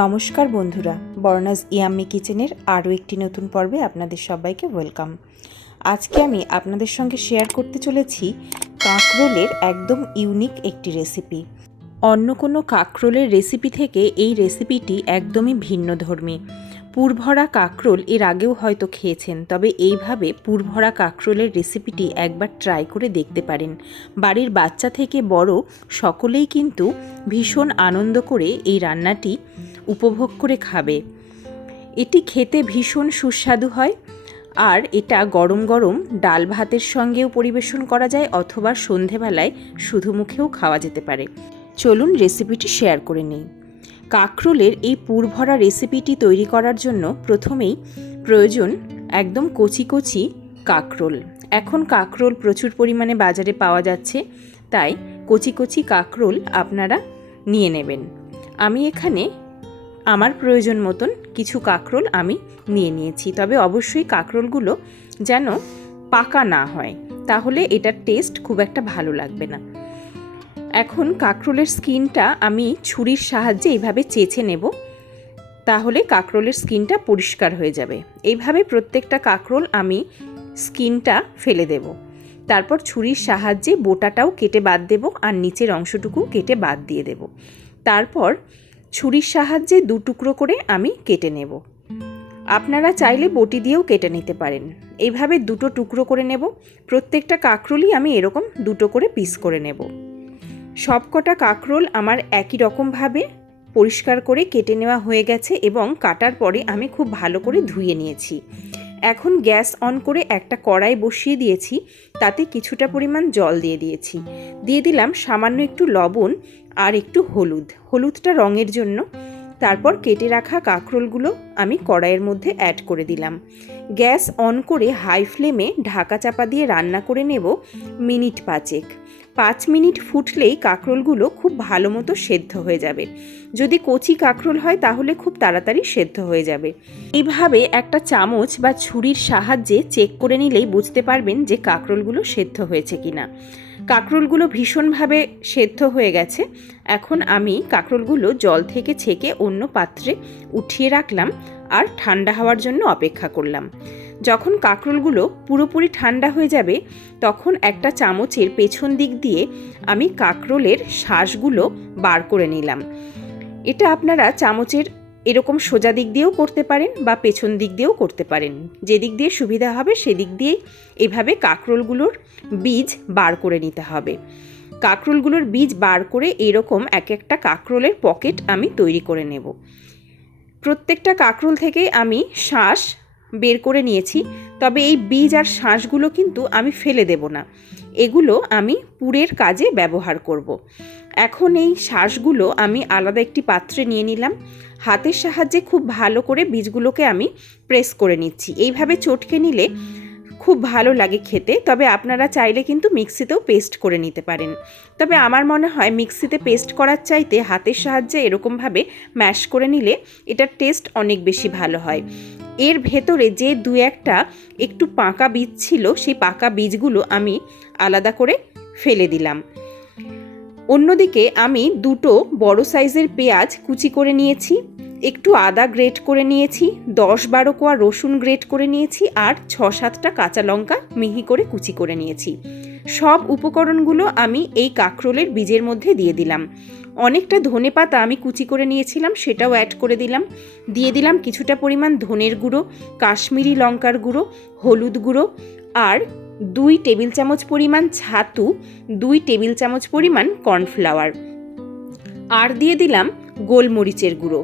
নমস্কার বন্ধুরা, বর্ণাস ইয়াম্মি কিচেনের আরও একটি নতুন পর্বে আপনাদের সবাইকে ওয়েলকাম। আজকে আমি আপনাদের সঙ্গে শেয়ার করতে চলেছি কাঁকরোলের একদম ইউনিক একটি রেসিপি। অন্য কোনো কাঁকরোলের রেসিপি থেকে এই রেসিপিটি একদমই ভিন্নধর্মী। পুরভরা কাঁকরোল এর আগেও হয়তো খেয়েছেন, তবে এইভাবে পুরভরা কাঁকরোলের রেসিপিটি একবার ট্রাই করে দেখতে পারেন। বাড়ির বাচ্চা থেকে বড় সকলেই কিন্তু ভীষণ আনন্দ করে এই রান্নাটি উপভোগ করে খাবে। এটি খেতে ভীষণ সুস্বাদু হয়, আর এটা গরম গরম ডাল ভাতের সঙ্গেও পরিবেশন করা যায়, অথবা সন্ধেবেলায় শুধু মুখেও খাওয়া যেতে পারে। চলুন রেসিপিটি শেয়ার করে নিই। কাঁকরোলের এই পুরভরা রেসিপিটি তৈরি করার জন্য প্রথমেই প্রয়োজন একদম কচি কচি কাঁকরোল। এখন কাঁকরোল প্রচুর পরিমাণে বাজারে পাওয়া যাচ্ছে, তাই কচি কচি কাঁকরোল আপনারা নিয়ে নেবেন। আমি এখানে আমার প্রয়োজন মতন কিছু কাঁকরোল আমি নিয়ে নিয়েছি, তবে অবশ্যই কাঁকরোলগুলো যেন পাকা না হয়, তাহলে এটার টেস্ট খুব একটা ভালো লাগবে না। এখন কাঁকরোলের স্কিনটা আমি ছুরির সাহায্যে এইভাবে চেঁচে নেব, তাহলে কাঁকরোলের স্কিনটা পরিষ্কার হয়ে যাবে। এইভাবে প্রত্যেকটা কাঁকরোল আমি স্কিনটা ফেলে দেব, তারপর ছুরির সাহায্যে বোটাটাও কেটে বাদ দেব, আর নিচের অংশটুকু কেটে বাদ দিয়ে দেব। তারপর ছুরির সাহায্যে দু টুকরো করে আমি কেটে নেব। আপনারা চাইলে বটি দিয়েও কেটে নিতে পারেন। এইভাবে দুটো টুকরো করে নেব। প্রত্যেকটা কাঁকরোলই আমি এরকম দুটো করে পিস করে নেব। সবকটা কাঁকরোল আমার একই রকমভাবে পরিষ্কার করে কেটে নেওয়া হয়ে গেছে, এবং কাটার পরে আমি খুব ভালো করে ধুয়ে নিয়েছি। এখন গ্যাস অন করে একটা কড়াই বসিয়ে দিয়েছি, তাতে কিছুটা পরিমাণ জল দিয়ে দিয়েছি। দিয়ে দিলাম সামান্য একটু লবণ আর একটু হলুদটা রঙের জন্য। তারপর কেটে রাখা কাঁকরোলগুলো আমি কড়াইয়ের মধ্যে অ্যাড করে দিলাম। গ্যাস অন করে হাই ফ্লেমে ঢাকা চাপা দিয়ে রান্না করে নেব মিনিট 5। 5 মিনিট ফুটলেই কাঁকরোলগুলো খুব ভালো মতো সেদ্ধ হয়ে যাবে। যদি কচি কাঁকরোল হয় তাহলে খুব তাড়াতাড়ি সেদ্ধ হয়ে যাবে। এইভাবে একটা চামচ বা ছুরির সাহায্যে চেক করে নিলেই বুঝতে পারবেন যে কাঁকরোলগুলো সেদ্ধ হয়েছে কিনা। কাঁকরোলগুলো ভীষণভাবে সেদ্ধ হয়ে গেছে। এখন আমি কাঁকরোলগুলো জল থেকে ছেঁকে অন্য পাত্রে উঠিয়ে রাখলাম আর ঠান্ডা হওয়ার জন্য অপেক্ষা করলাম। যখন কাঁকরোলগুলো পুরোপুরি ঠান্ডা হয়ে যাবে, তখন একটা চামচের পেছন দিক দিয়ে আমি কাঁকরোলের শাঁসগুলো বার করে নিলাম। এটা আপনারা চামচের এরকম সোজা দিক দিয়েও করতে পারেন বা পেছন দিক দিয়েও করতে পারেন, যেদিক দিয়ে সুবিধা হবে সেদিক দিয়েই এভাবে কাঁকরোলগুলোর বীজ বার করে নিতে হবে। কাঁকরোলগুলোর বীজ বার করে এরকম এক একটা কাঁকরোলের পকেট আমি তৈরি করে নেব। প্রত্যেকটা কাঁকরোল থেকে আমি শাঁস বের করে নিয়েছি, তবে এই বীজ আর শাঁসগুলো কিন্তু আমি ফেলে দেব না, এগুলো আমি পুরের কাজে ব্যবহার করব। এখন এই শাঁসগুলো আমি আলাদা একটি পাত্রে নিয়ে নিলাম। হাতের সাহায্যে খুব ভালো করে বীজগুলোকে আমি প্রেস করে নিচ্ছি। এইভাবে চটকে নিলে খুব ভালো লাগে খেতে, তবে আপনারা চাইলে কিন্তু মিক্সিতেও পেস্ট করে নিতে পারেন। তবে আমার মনে হয় মিক্সিতে পেস্ট করার চাইতে হাতের সাহায্যে এরকমভাবে ম্যাশ করে নিলে এটার টেস্ট অনেক বেশি ভালো হয়। এর ভেতরে যে দু একটা একটু পাকা বীজ ছিল, সেই পাকা বীজগুলো আমি আলাদা করে ফেলে দিলাম। অন্যদিকে আমি দুটো বড় সাইজের পেঁয়াজ কুচি করে নিয়েছি, একটু আদা গ্রেট করে নিয়েছি, 10-12 কোয়া রসুন গ্রেট করে নিয়েছি, আর 6-7টা কাঁচা লঙ্কা মিহি করে কুচি করে নিয়েছি। সব উপকরণগুলো আমি এই কাঁকরোলের বীজের মধ্যে দিয়ে দিলাম। অনেকটা ধনেপাতা আমি কুচি করে নিয়েছিলাম, সেটাও অ্যাড করে দিলাম। দিয়ে দিলাম কিছুটা পরিমাণ ধনের গুঁড়ো, কাশ্মীরি লঙ্কার গুঁড়ো, হলুদ গুঁড়ো, আর 2 টেবিল চামচ পরিমাণ ছাতু, 2 টেবিল চামচ পরিমাণ কর্নফ্লাওয়ার, আর দিয়ে দিলাম গোলমরিচের গুঁড়ো,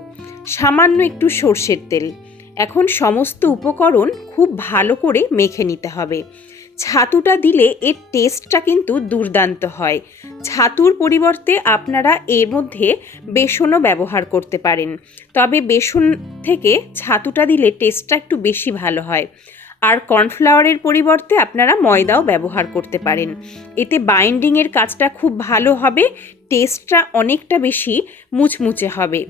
সামান্য একটু সর্ষের তেল। এখন সমস্ত উপকরণ খুব ভালো করে মেখে নিতে হবে। ছাতুটা দিলে এর টেস্টটা কিন্তু দুর্দান্ত হয়। ছাতুর পরিবর্তে আপনারা এর মধ্যে বেসনও ব্যবহার করতে পারেন, তবে বেসন থেকে ছাতুটা দিলে টেস্টটা একটু বেশি ভালো হয়। আর কর্নফ্লাওয়ারের পরিবর্তে আপনারা ময়দাও ব্যবহার করতে পারেন। এতে বাইন্ডিংয়ের কাজটা খুব ভালো হবে, টেস্টটা অনেকটা বেশি মুচমুচে হবে।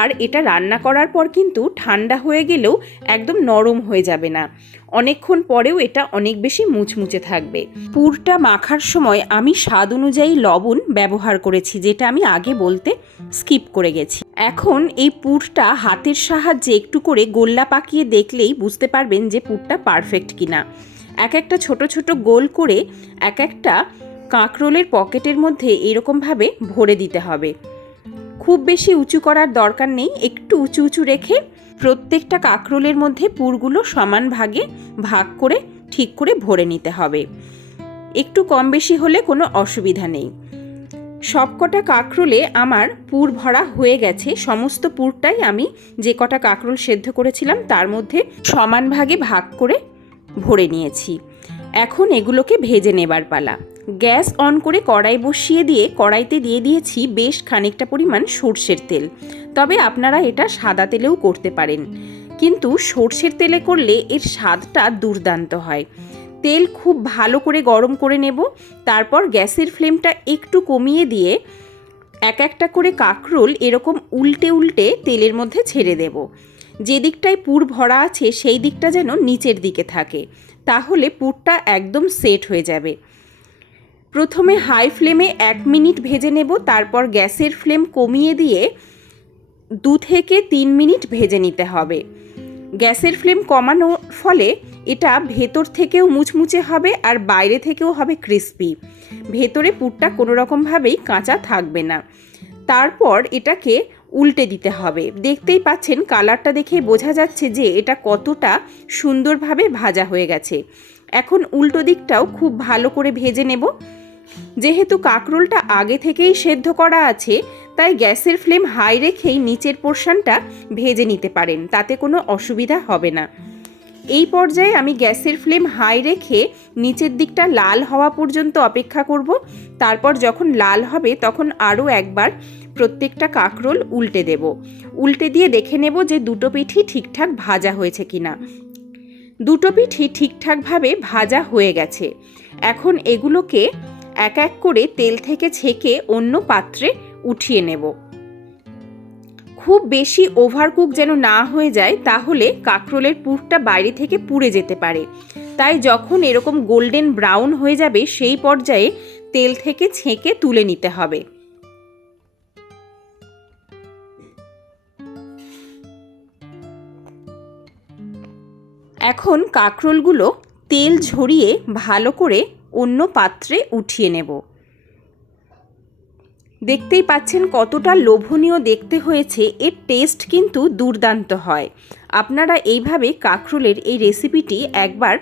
আর এটা রান্না করার পর কিন্তু ঠান্ডা হয়ে গেলেও একদম নরম হয়ে যাবে না, অনেকক্ষণ পরেও এটা অনেক বেশি মুচমুচে থাকবে। পুরটা মাখার সময় আমি স্বাদ অনুযায়ী লবণ ব্যবহার করেছি, যেটা আমি আগে বলতে স্কিপ করে গেছি। এখন এই পুরটা হাতের সাহায্যে একটু করে গোল্লা পাকিয়ে দেখলেই বুঝতে পারবেন যে পুরটা পারফেক্ট কিনা। এক একটা ছোট ছোট গোল করে এক একটা কাঁকরোলের পকেটের মধ্যে এরকমভাবে ভরে দিতে হবে। খুব বেশি উঁচু করার দরকার নেই, একটু উঁচু উঁচু রেখে প্রত্যেকটা কাঁকরোলের মধ্যে পুরগুলো সমান ভাগে ভাগ করে ঠিক করে ভরে নিতে হবে। একটু কম বেশি হলে কোনো অসুবিধা নেই। সবকটা কাঁকরোলে আমার পুর ভরা হয়ে গেছে। সমস্ত পুরটাই আমি যে কটা কাঁকরোল সেদ্ধ করেছিলাম তার মধ্যে সমান ভাগে ভাগ করে ভরে নিয়েছি। এখন এগুলোকে ভেজে নেবার পালা। গ্যাস অন করে কড়াই বসিয়ে দিয়ে কড়াইতে দিয়ে দিয়েছি বেশ খানিকটা পরিমাণ সর্ষের তেল। তবে আপনারা এটা সাদা তেলেও করতে পারেন, কিন্তু সর্ষের তেলে করলে এর স্বাদটা দুর্দান্ত হয়। তেল খুব ভালো করে গরম করে নেব। তারপর গ্যাসের ফ্লেমটা একটু কমিয়ে দিয়ে এক একটা করে কাঁকরোল এরকম উল্টে উল্টে তেলের মধ্যে ছেড়ে দেব। যে দিকটায় পুর ভরা আছে সেই দিকটা যেন নিচের দিকে থাকে, তাহলে পুরটা একদম সেট হয়ে যাবে। প্রথমে হাই ফ্লেমে 1 মিনিট ভেজে নেব, তারপর গ্যাসের ফ্লেম কমিয়ে দিয়ে 2 থেকে 3 মিনিট ভেজে নিতে হবে। গ্যাসের ফ্লেম কমানোর ফলে এটা ভেতর থেকেও মুচমুচে হবে আর বাইরে থেকেও হবে ক্রিস্পি। ভেতরে পুরটা কোনো রকমভাবেই কাঁচা থাকবে না। তারপর এটাকে উল্টে দিতে হবে। দেখতেই পাচ্ছেন কালারটা দেখে বোঝা যাচ্ছে যে এটা কতটা সুন্দরভাবে ভাজা হয়ে গেছে। এখন উল্টো দিকটাও খুব ভালো করে ভেজে নেব। যেহেতু কাঁকরোলটা আগে থেকেই সেদ্ধ করা আছে, তাই গ্যাসের ফ্লেম হাই রেখেই নিচের পোর্শনটা ভেজে নিতে পারেন, তাতে কোনো অসুবিধা হবে না। এই পর্যায়ে আমি গ্যাসের ফ্লেম হাই রেখে নিচের দিকটা লাল হওয়া পর্যন্ত অপেক্ষা করব। তারপর যখন লাল হবে তখন আরও একবার প্রত্যেকটা কাঁকরোল উল্টে দেব। উল্টে দিয়ে দেখে নেব যে দুটো পিঠই ঠিকঠাক ভাজা হয়েছে কিনা। দুটো পিঠই ঠিকঠাকভাবে ভাজা হয়ে গেছে। এখন এগুলোকে এক এক করে তেল থেকে ছেঁকে অন্য পাত্রে উঠিয়ে নেব। খুব বেশি ওভারকুক যেন না হয়ে যায়, তাহলে কাঁকরোলের পুরটা বাইরে থেকে পুড়ে যেতে পারে। তাই যখন এরকম গোল্ডেন ব্রাউন হয়ে যাবে সেই পর্যায়ে তেল থেকে ছেঁকে তুলে নিতে হবে। এখন কাঁকরোলগুলো তেল ঝরিয়ে ভালো করে অন্য পাত্রে উঠিয়ে নেব। দেখতেই পাচ্ছেন কতটা লোভনীয় দেখতে হয়েছে। এর টেস্ট কিন্তু দুর্দান্ত হয়। আপনারা এইভাবে কাঁকরোলের এই রেসিপিটি একবার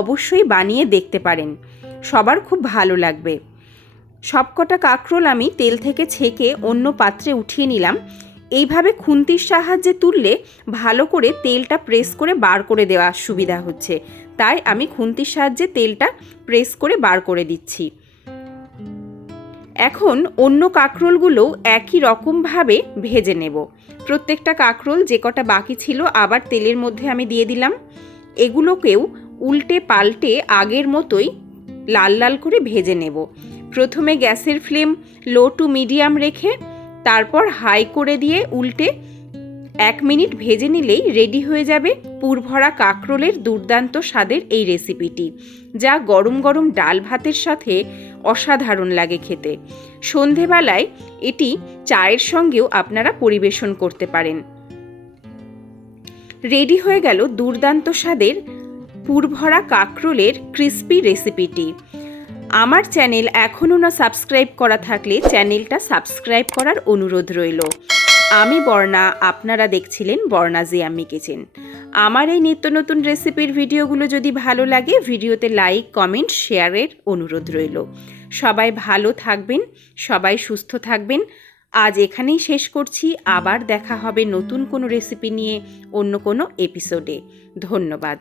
অবশ্যই বানিয়ে দেখতে পারেন, সবার খুব ভালো লাগবে। সবকটা কাঁকরোল আমি তেল থেকে ছেঁকে অন্য পাত্রে উঠিয়ে নিলাম। এইভাবে খুন্তির সাহায্যে তুললে ভালো করে তেলটা প্রেস করে বার করে দেওয়া সুবিধা হচ্ছে, তাই আমি খুন্তির সাহায্যে তেলটা প্রেস করে বার করে দিচ্ছি। এখন অন্য কাঁকরোলগুলো একই রকমভাবে ভেজে নেব। প্রত্যেকটা কাঁকরোল যে কটা বাকি ছিল আবার তেলের মধ্যে আমি দিয়ে দিলাম। এগুলোকেও উল্টে পাল্টে আগের মতোই লাল লাল করে ভেজে নেব। প্রথমে গ্যাসের ফ্লেম লো টু মিডিয়াম রেখে তারপর হাই করে দিয়ে উল্টে 1 মিনিট ভেজে নিলেই রেডি হয়ে যাবে পুরভরা কাঁকরোলের দুর্দান্ত স্বাদের এই রেসিপিটি, যা গরম গরম ডাল ভাতের সাথে অসাধারণ লাগে খেতে। সন্ধেবেলায় এটি চায়ের সঙ্গেও আপনারা পরিবেশন করতে পারেন। রেডি হয়ে গেল দুর্দান্ত স্বাদের পুরভরা কাঁকরোলের ক্রিস্পি রেসিপিটি। আমার চ্যানেল এখনও না সাবস্ক্রাইব করা থাকলে চ্যানেলটা সাবস্ক্রাইব করার অনুরোধ রইল। আমি বর্ণা, আপনারা দেখছিলেন বর্ণাজ ইয়াম্মি কিচেন। আমার এই নিত্য নতুন রেসিপির ভিডিওগুলো যদি ভালো লাগে ভিডিওতে লাইক, কমেন্ট, শেয়ারের অনুরোধ রইল। সবাই ভালো থাকবেন, সবাই সুস্থ থাকবেন। আজ এখানেই শেষ করছি। আবার দেখা হবে নতুন কোনো রেসিপি নিয়ে অন্য কোনো এপিসোডে। ধন্যবাদ।